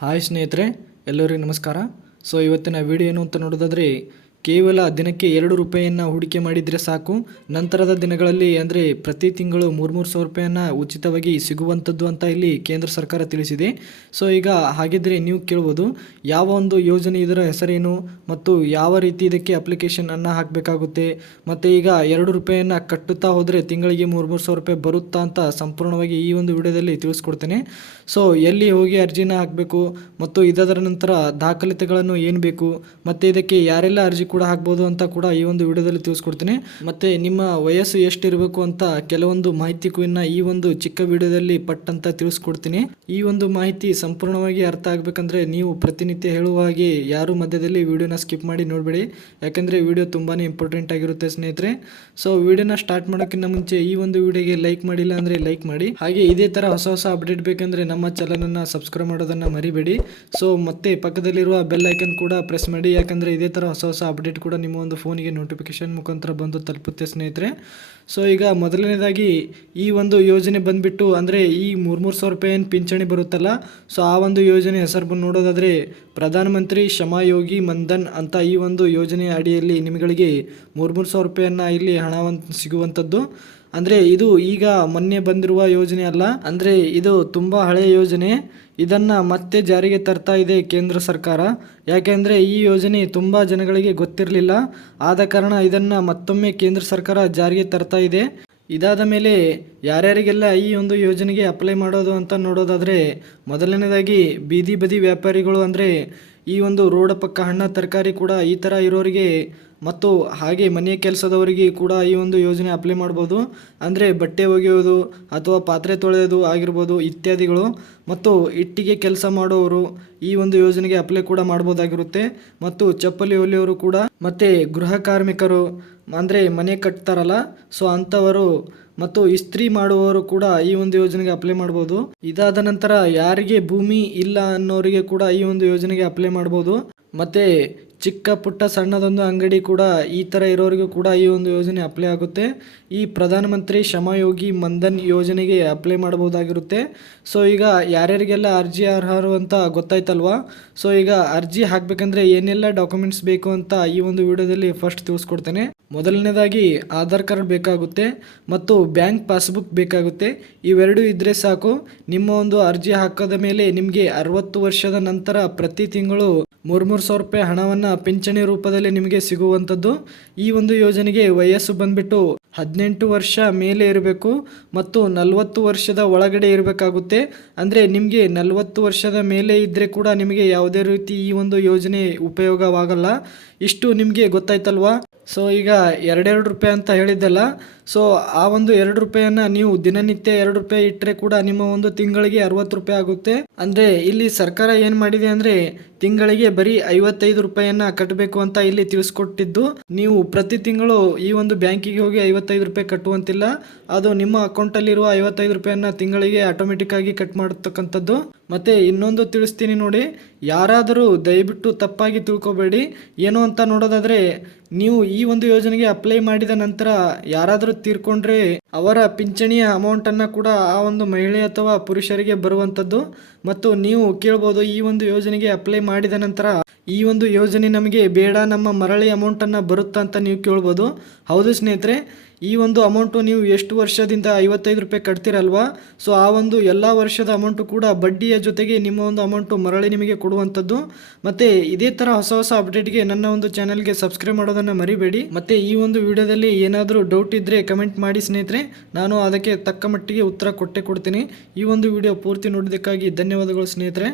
Hi ಸ್ನೇಹಿತರೆ ಎಲ್ಲರಿಗೂ ನಮಸ್ಕಾರ. ಸೊ ಇವತ್ತಿನ ವಿಡಿಯೋ ಏನು ಅಂತ ನೋಡೋದಾದರೆ ಕೇವಲ ದಿನಕ್ಕೆ ಎರಡು ರೂಪಾಯಿಯನ್ನು ಹೂಡಿಕೆ ಮಾಡಿದರೆ ಸಾಕು. ನಂತರದ ದಿನಗಳಲ್ಲಿ ಅಂದರೆ ಪ್ರತಿ ತಿಂಗಳು ಮೂರು ಮೂರು ಸಾವಿರ ರೂಪಾಯಿಯನ್ನು ಉಚಿತವಾಗಿ ಸಿಗುವಂಥದ್ದು ಅಂತ ಇಲ್ಲಿ ಕೇಂದ್ರ ಸರ್ಕಾರ ತಿಳಿಸಿದೆ. ಸೊ ಈಗ ಹಾಗಿದ್ದರೆ ನೀವು ಕೇಳ್ಬೋದು, ಯಾವ ಒಂದು ಯೋಜನೆ ಇದರ ಹೆಸರೇನು ಮತ್ತು ಯಾವ ರೀತಿ ಇದಕ್ಕೆ ಅಪ್ಲಿಕೇಶನ್ ಅನ್ನು ಹಾಕಬೇಕಾಗುತ್ತೆ? ಮತ್ತು ಈಗ ಎರಡು ರೂಪಾಯಿಯನ್ನು ಕಟ್ಟುತ್ತಾ ಹೋದರೆ ತಿಂಗಳಿಗೆ ಮೂರು ಮೂರು ಸಾವಿರ ರೂಪಾಯಿ ಬರುತ್ತಾ ಅಂತ ಸಂಪೂರ್ಣವಾಗಿ ಈ ಒಂದು ವಿಡಿಯೋದಲ್ಲಿ ತಿಳಿಸ್ಕೊಡ್ತೇನೆ. ಸೊ ಎಲ್ಲಿ ಹೋಗಿ ಅರ್ಜಿನ ಹಾಕಬೇಕು ಮತ್ತು ಇದರ ನಂತರ ದಾಖಲಾತಿಗಳನ್ನು ಏನು ಬೇಕು? ಮತ್ತು ಇದಕ್ಕೆ ಯಾರೆಲ್ಲ ಅರ್ಜಿ ಕೂಡ ಹಾಕ್ಬೋದು ಅಂತ ಕೂಡ ಈ ಒಂದು ವಿಡಿಯೋದಲ್ಲಿ ತಿಳಿಸ್ಕೊಡ್ತೀನಿ. ಮತ್ತು ನಿಮ್ಮ ವಯಸ್ಸು ಎಷ್ಟಿರಬೇಕು ಅಂತ ಕೆಲವೊಂದು ಮಾಹಿತಿ ಈ ಒಂದು ಚಿಕ್ಕ ವಿಡಿಯೋದಲ್ಲಿ ಪಟ್ ಅಂತ ತಿಳಿಸ್ಕೊಡ್ತೀನಿ. ಈ ಒಂದು ಮಾಹಿತಿ ಸಂಪೂರ್ಣವಾಗಿ ಅರ್ಥ ಆಗಬೇಕಂದ್ರೆ ನೀವು ಪ್ರತಿನಿತ್ಯ ಹೇಳುವ ಹಾಗೆ ಯಾರು ಮಧ್ಯದಲ್ಲಿ ವಿಡಿಯೋನ ಸ್ಕಿಪ್ ಮಾಡಿ ನೋಡಬೇಡಿ. ಯಾಕಂದರೆ ವಿಡಿಯೋ ತುಂಬಾ ಇಂಪಾರ್ಟೆಂಟ್ ಆಗಿರುತ್ತೆ ಸ್ನೇಹಿತರೆ. ಸೊ ವಿಡಿಯೋನ ಸ್ಟಾರ್ಟ್ ಮಾಡೋಕ್ಕಿಂತ ಮುಂಚೆ ಈ ಒಂದು ವಿಡಿಯೋಗೆ ಲೈಕ್ ಮಾಡಿಲ್ಲ ಅಂದರೆ ಲೈಕ್ ಮಾಡಿ. ಹಾಗೆ ಇದೇ ಥರ ಹೊಸ ಹೊಸ ಅಪ್ಡೇಟ್ ಬೇಕಂದರೆ ನಮ್ಮ ಚಾನಲನ್ನು ಸಬ್ಸ್ಕ್ರೈಬ್ ಮಾಡೋದನ್ನು ಮರಿಬೇಡಿ. ಸೊ ಮತ್ತೆ ಪಕ್ಕದಲ್ಲಿರುವ ಬೆಲ್ ಐಕನ್ ಕೂಡ ಪ್ರೆಸ್ ಮಾಡಿ. ಯಾಕಂದರೆ ಇದೇ ಥರ ಹೊಸ ಹೊಸ ಅಪ್ಡೇಟ್ ಕೂಡ ನಿಮ್ಮ ಒಂದು ಫೋನಿಗೆ ನೋಟಿಫಿಕೇಶನ್ ಮುಖಾಂತರ ಬಂದು ತಲುಪುತ್ತೆ, ಸ್ನೇಹಿತರೆ. ಸೊ ಈಗ ಮೊದಲನೇದಾಗಿ ಈ ಒಂದು ಯೋಜನೆ ಬಂದುಬಿಟ್ಟು ಅಂದರೆ ಈ ಮೂರು ಮೂರು ಸಾವಿರ ರೂಪಾಯಿ ಏನು ಪಿಂಚಣಿ ಬರುತ್ತಲ್ಲ ಸೊ ಆ ಒಂದು ಯೋಜನೆ ಹೆಸರು ಬಂದು ನೋಡೋದಾದರೆ ಪ್ರಧಾನಮಂತ್ರಿ ಶ್ರಮಯೋಗಿ ಮನ್ಧನ್ ಅಂತ ಈ ಒಂದು ಯೋಜನೆಯ ಅಡಿಯಲ್ಲಿ ನಿಮಗಳಿಗೆ ಮೂರು ಮೂರು ಸಾವಿರ ರೂಪಾಯಿಯನ್ನು ಇಲ್ಲಿ ಹಣವನ್ನು ಸಿಗುವಂಥದ್ದು ಅಂದರೆ ಇದು ಈಗ ಮೊನ್ನೆ ಬಂದಿರುವ ಯೋಜನೆ ಅಲ್ಲ. ಅಂದರೆ ಇದು ತುಂಬ ಹಳೆಯ ಯೋಜನೆ. ಇದನ್ನು ಮತ್ತೆ ಜಾರಿಗೆ ತರ್ತಾ ಇದೆ ಕೇಂದ್ರ ಸರ್ಕಾರ. ಯಾಕೆಂದರೆ ಈ ಯೋಜನೆ ತುಂಬ ಜನಗಳಿಗೆ ಗೊತ್ತಿರಲಿಲ್ಲ. ಆದ ಕಾರಣ ಇದನ್ನು ಮತ್ತೊಮ್ಮೆ ಕೇಂದ್ರ ಸರ್ಕಾರ ಜಾರಿಗೆ ತರ್ತಾ ಇದೆ. ಇದಾದ ಮೇಲೆ ಯಾರ್ಯಾರಿಗೆಲ್ಲ ಈ ಒಂದು ಯೋಜನೆಗೆ ಅಪ್ಲೈ ಮಾಡೋದು ಅಂತ ನೋಡೋದಾದರೆ ಮೊದಲನೇದಾಗಿ ಬೀದಿ ಬದಿ ವ್ಯಾಪಾರಿಗಳು ಅಂದರೆ ಈ ಒಂದು ರೋಡ್ ಪಕ್ಕ ಹಣ್ಣ ತರಕಾರಿ ಕೂಡ ಈ ಥರ ಇರೋರಿಗೆ ಮತ್ತು ಹಾಗೆ ಮನೆಯ ಕೆಲಸದವರಿಗೆ ಕೂಡ ಈ ಒಂದು ಯೋಜನೆ ಅಪ್ಲೈ ಮಾಡ್ಬೋದು. ಅಂದರೆ ಬಟ್ಟೆ ಒಗೆಯೋದು ಅಥವಾ ಪಾತ್ರೆ ತೊಳೆಯೋದು ಆಗಿರ್ಬೋದು ಇತ್ಯಾದಿಗಳು. ಮತ್ತು ಇಟ್ಟಿಗೆ ಕೆಲಸ ಮಾಡೋರು ಈ ಒಂದು ಯೋಜನೆಗೆ ಅಪ್ಲೈ ಕೂಡ ಮಾಡ್ಬೋದಾಗಿರುತ್ತೆ. ಮತ್ತು ಚಪ್ಪಲಿ ಹೊಲಿಯೋರು ಕೂಡ, ಮತ್ತು ಗೃಹ ಕಾರ್ಮಿಕರು, ಅಂದರೆ ಮನೆ ಕಟ್ತಾರಲ್ಲ, ಸೊ ಅಂಥವರು ಮತ್ತು ಇಸ್ತ್ರಿ ಮಾಡುವವರು ಕೂಡ ಈ ಒಂದು ಯೋಜನೆಗೆ ಅಪ್ಲೈ ಮಾಡ್ಬೋದು. ಇದಾದ ನಂತರ ಯಾರಿಗೆ ಭೂಮಿ ಇಲ್ಲ ಅನ್ನೋರಿಗೆ ಕೂಡ ಈ ಒಂದು ಯೋಜನೆಗೆ ಅಪ್ಲೈ ಮಾಡ್ಬೋದು. ಮತ್ತು ಚಿಕ್ಕ ಪುಟ್ಟ ಸಣ್ಣದೊಂದು ಅಂಗಡಿ ಕೂಡ ಈ ಥರ ಇರೋರಿಗೂ ಕೂಡ ಈ ಒಂದು ಯೋಜನೆ ಅಪ್ಲೈ ಆಗುತ್ತೆ. ಈ ಪ್ರಧಾನಮಂತ್ರಿ ಶ್ರಮಯೋಗಿ ಮನ್ಧನ್ ಯೋಜನೆಗೆ ಅಪ್ಲೈ ಮಾಡ್ಬೋದಾಗಿರುತ್ತೆ ಸೊ ಈಗ ಯಾರ್ಯಾರಿಗೆಲ್ಲ ಅರ್ಜಿ ಅರ್ಹರು ಅಂತ ಗೊತ್ತಾಯ್ತಲ್ವಾ? ಸೊ ಈಗ ಅರ್ಜಿ ಹಾಕಬೇಕಂದ್ರೆ ಏನೆಲ್ಲ ಡಾಕ್ಯುಮೆಂಟ್ಸ್ ಬೇಕು ಅಂತ ಈ ಒಂದು ವಿಡಿಯೋದಲ್ಲಿ ಫಸ್ಟ್ ತಿಳಿಸ್ಕೊಡ್ತೇನೆ. ಮೊದಲನೇದಾಗಿ ಆಧಾರ್ ಕಾರ್ಡ್ ಬೇಕಾಗುತ್ತೆ ಮತ್ತು ಬ್ಯಾಂಕ್ ಪಾಸ್ಬುಕ್ ಬೇಕಾಗುತ್ತೆ. ಇವೆರಡೂ ಇದ್ದರೆ ಸಾಕು. ನಿಮ್ಮ ಒಂದು ಅರ್ಜಿ ಹಾಕೋದ ಮೇಲೆ ನಿಮಗೆ ಅರವತ್ತು ವರ್ಷದ ನಂತರ ಪ್ರತಿ ತಿಂಗಳು ಮೂರು ಮೂರು ಸಾವಿರ ರೂಪಾಯಿ ಹಣವನ್ನು ಪಿಂಚಣಿ ರೂಪದಲ್ಲಿ ನಿಮಗೆ ಸಿಗುವಂಥದ್ದು. ಈ ಒಂದು ಯೋಜನೆಗೆ ವಯಸ್ಸು ಬಂದ್ಬಿಟ್ಟು ಹದಿನೆಂಟು ವರ್ಷ ಮೇಲೆ ಇರಬೇಕು ಮತ್ತು ನಲವತ್ತು ವರ್ಷದ ಒಳಗಡೆ ಇರಬೇಕಾಗುತ್ತೆ. ಅಂದರೆ ನಿಮಗೆ ನಲವತ್ತು ವರ್ಷದ ಮೇಲೆ ಇದ್ದರೆ ಕೂಡ ನಿಮಗೆ ಯಾವುದೇ ರೀತಿ ಈ ಒಂದು ಯೋಜನೆ ಉಪಯೋಗವಾಗಲ್ಲ. ಇಷ್ಟು ನಿಮಗೆ ಗೊತ್ತಾಯ್ತಲ್ವಾ? ಸೊ ಈಗ ಎರಡೆರಡು ರೂಪಾಯಿ ಅಂತ ಹೇಳಿದ್ದಲ್ಲ. ಸೊ ಆ ಒಂದು ಎರಡು ರೂಪಾಯಿಯನ್ನು ನೀವು ದಿನನಿತ್ಯ ಎರಡು ರೂಪಾಯಿ ಇಟ್ಟರೆ ಕೂಡ ನಿಮ್ಮ ಒಂದು ತಿಂಗಳಿಗೆ ಅರವತ್ತು ರೂಪಾಯಿ ಆಗುತ್ತೆ. ಅಂದರೆ ಇಲ್ಲಿ ಸರ್ಕಾರ ಏನು ಮಾಡಿದೆ ಅಂದರೆ ತಿಂಗಳಿಗೆ ಬರೀ ಐವತ್ತೈದು ರೂಪಾಯಿಯನ್ನ ಕಟ್ಟಬೇಕು ಅಂತ ಇಲ್ಲಿ ತಿಳಿಸ್ಕೊಟ್ಟಿದ್ದು. ನೀವು ಪ್ರತಿ ತಿಂಗಳು ಈ ಒಂದು ಬ್ಯಾಂಕಿಗೆ ಹೋಗಿ ಐವತ್ತೈದು ರೂಪಾಯಿ ಕಟ್ಟುವಂತಿಲ್ಲ. ಅದು ನಿಮ್ಮ ಅಕೌಂಟಲ್ಲಿರುವ ಐವತ್ತೈದು ರೂಪಾಯಿಯನ್ನ ತಿಂಗಳಿಗೆ ಆಟೋಮೆಟಿಕ್ ಆಗಿ ಕಟ್ ಮಾಡತಕ್ಕಂಥದ್ದು. ಮತ್ತೆ ಇನ್ನೊಂದು ತಿಳಿಸ್ತೀನಿ ನೋಡಿ. ಯಾರಾದರೂ ದಯವಿಟ್ಟು ತಪ್ಪಾಗಿ ತಿಳ್ಕೊಬೇಡಿ. ಏನು ಅಂತ ನೋಡೋದಾದ್ರೆ, ನೀವು ಈ ಒಂದು ಯೋಜನೆಗೆ ಅಪ್ಲೈ ಮಾಡಿದ ನಂತರ ಯಾರಾದರೂ ತೀರ್ಕೊಂಡ್ರೆ ಅವರ ಪಿಂಚಣಿಯ ಅಮೌಂಟನ್ನು ಕೂಡ ಆ ಒಂದು ಮಹಿಳೆ ಅಥವಾ ಪುರುಷರಿಗೆ ಬರುವಂಥದ್ದು ಮತ್ತು ನೀವು ಕೇಳ್ಬೋದು, ಈ ಒಂದು ಯೋಜನೆಗೆ ಅಪ್ಲೈ ಮಾಡಿದ ನಂತರ ಈ ಒಂದು ಯೋಜನೆ ನಮಗೆ ಬೇಡ, ನಮ್ಮ ಮರಳಿ ಅಮೌಂಟನ್ನು ಬರುತ್ತಾ ಅಂತ ನೀವು ಕೇಳ್ಬೋದು. ಹೌದು ಸ್ನೇಹಿತರೆ ಈ ಒಂದು ಅಮೌಂಟು ನೀವು ಎಷ್ಟು ವರ್ಷದಿಂದ ಐವತ್ತೈದು ರೂಪಾಯಿ ಕಟ್ತೀರಲ್ವಾ? ಸೊ ಆ ಒಂದು ಎಲ್ಲ ವರ್ಷದ ಅಮೌಂಟು ಕೂಡ ಬಡ್ಡಿಯ ಜೊತೆಗೆ ನಿಮ್ಮ ಒಂದು ಅಮೌಂಟು ಮರಳಿ ನಿಮಗೆ ಕೊಡುವಂಥದ್ದು. ಮತ್ತು ಇದೇ ಥರ ಹೊಸ ಹೊಸ ಅಪ್ಡೇಟ್ಗೆ ನನ್ನ ಒಂದು ಚಾನಲ್ಗೆ ಸಬ್ಸ್ಕ್ರೈಬ್ ಮಾಡೋದನ್ನು ಮರಿಬೇಡಿ. ಮತ್ತು ಈ ಒಂದು ವಿಡಿಯೋದಲ್ಲಿ ಏನಾದರೂ ಡೌಟ್ ಇದ್ದರೆ ಕಮೆಂಟ್ ಮಾಡಿ ಸ್ನೇಹಿತರೆ. ನಾನು ಅದಕ್ಕೆ ತಕ್ಕ ಮಟ್ಟಿಗೆ ಉತ್ತರ ಕೊಟ್ಟೆ ಕೊಡ್ತೀನಿ. ಈ ಒಂದು ವಿಡಿಯೋ ಪೂರ್ತಿ ನೋಡೋದಕ್ಕಾಗಿ ಧನ್ಯವಾದಗಳು ಸ್ನೇಹಿತರೆ.